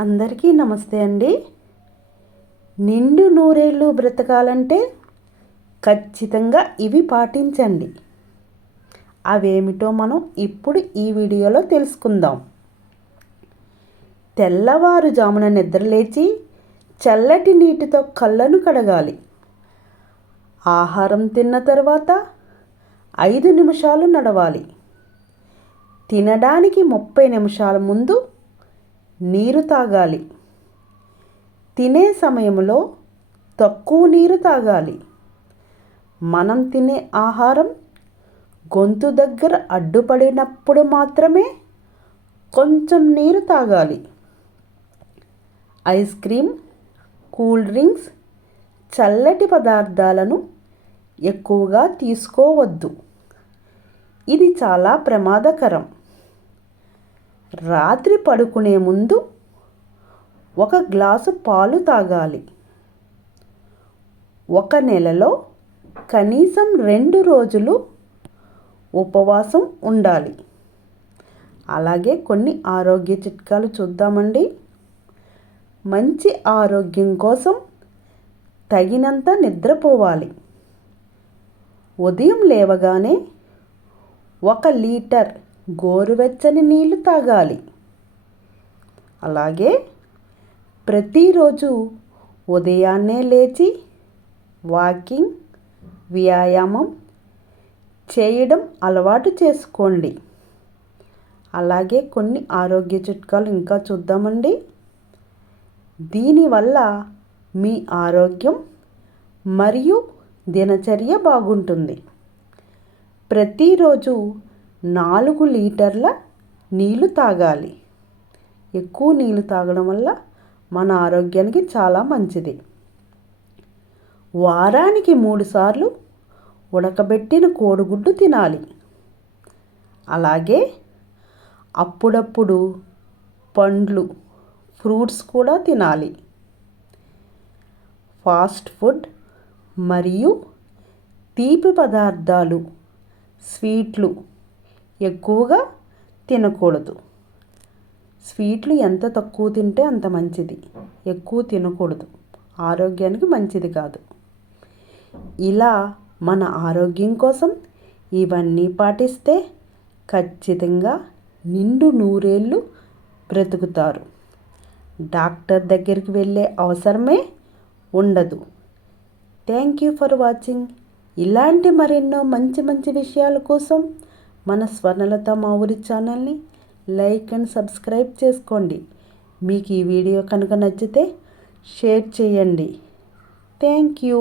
అందరికీ నమస్తే అండి. నిండు నూరేళ్ళు బ్రతకాలంటే ఖచ్చితంగా ఇవి పాటించండి. అవేమిటో మనం ఇప్పుడు ఈ వీడియోలో తెలుసుకుందాం. తెల్లవారుజామున నిద్రలేచి చల్లటి నీటితో కళ్ళను కడగాలి. ఆహారం తిన్న తర్వాత ఐదు నిమిషాలు నడవాలి. తినడానికి ముప్పై నిమిషాల ముందు నీరు తాగాలి. తినే సమయంలో తక్కువ నీరు తాగాలి. మనం తినే ఆహారం గొంతు దగ్గర అడ్డుపడినప్పుడు మాత్రమే కొంచెం నీరు తాగాలి. ఐస్ క్రీమ్ కూల్ డ్రింక్స్ చల్లటి పదార్థాలను ఎక్కువగా తీసుకోవద్దు. ఇది చాలా ప్రమాదకరం. రాత్రి పడుకునే ముందు ఒక గ్లాసు పాలు తాగాలి. ఒక నెలలో కనీసం రెండు రోజులు ఉపవాసం ఉండాలి. అలాగే కొన్ని ఆరోగ్య చిట్కాలు చూద్దామండి. మంచి ఆరోగ్యం కోసం తగినంత నిద్రపోవాలి. ఉదయం లేవగానే ఒక లీటర్ గోరువెచ్చని నీళ్ళు తాగాలి. అలాగే ప్రతిరోజు ఉదయాన్నే లేచి వాకింగ్ వ్యాయామం చేయడం అలవాటు చేసుకోండి. అలాగే కొన్ని ఆరోగ్య చిట్కాలు ఇంకా చూద్దామండి. దీనివల్ల మీ ఆరోగ్యం మరియు దినచర్య బాగుంటుంది. ప్రతిరోజు నాలుగు లీటర్ల నీళ్ళు తాగాలి. ఎక్కువ నీళ్ళు తాగడం వల్ల మన ఆరోగ్యానికి చాలా మంచిది. వారానికి మూడుసార్లు ఉడకబెట్టిన కోడిగుడ్డు తినాలి. అలాగే అప్పుడప్పుడు పండ్లు ఫ్రూట్స్ కూడా తినాలి. ఫాస్ట్ ఫుడ్ మరియు తీపి పదార్థాలు స్వీట్లు ఎక్కువగా తినకూడదు. స్వీట్లు ఎంత తక్కువ తింటే అంత మంచిది. ఎక్కువ తినకూడదు. ఆరోగ్యానికి మంచిది కాదు. ఇలా మన ఆరోగ్యం కోసం ఇవన్నీ పాటిస్తే ఖచ్చితంగా నిండు నూరేళ్ళు బ్రతుకుతారు. డాక్టర్ దగ్గరికి వెళ్ళే అవసరమే ఉండదు. Thank you for watching. ఇలాంటి మరెన్నో మంచి మంచి విషయాల కోసం మన స్వర్ణలత మా ఊరి ఛానల్ని లైక్ అండ్ సబ్స్క్రైబ్ చేసుకోండి. మీకు ఈ వీడియో కనుక నచ్చితే షేర్ చేయండి. Thank you.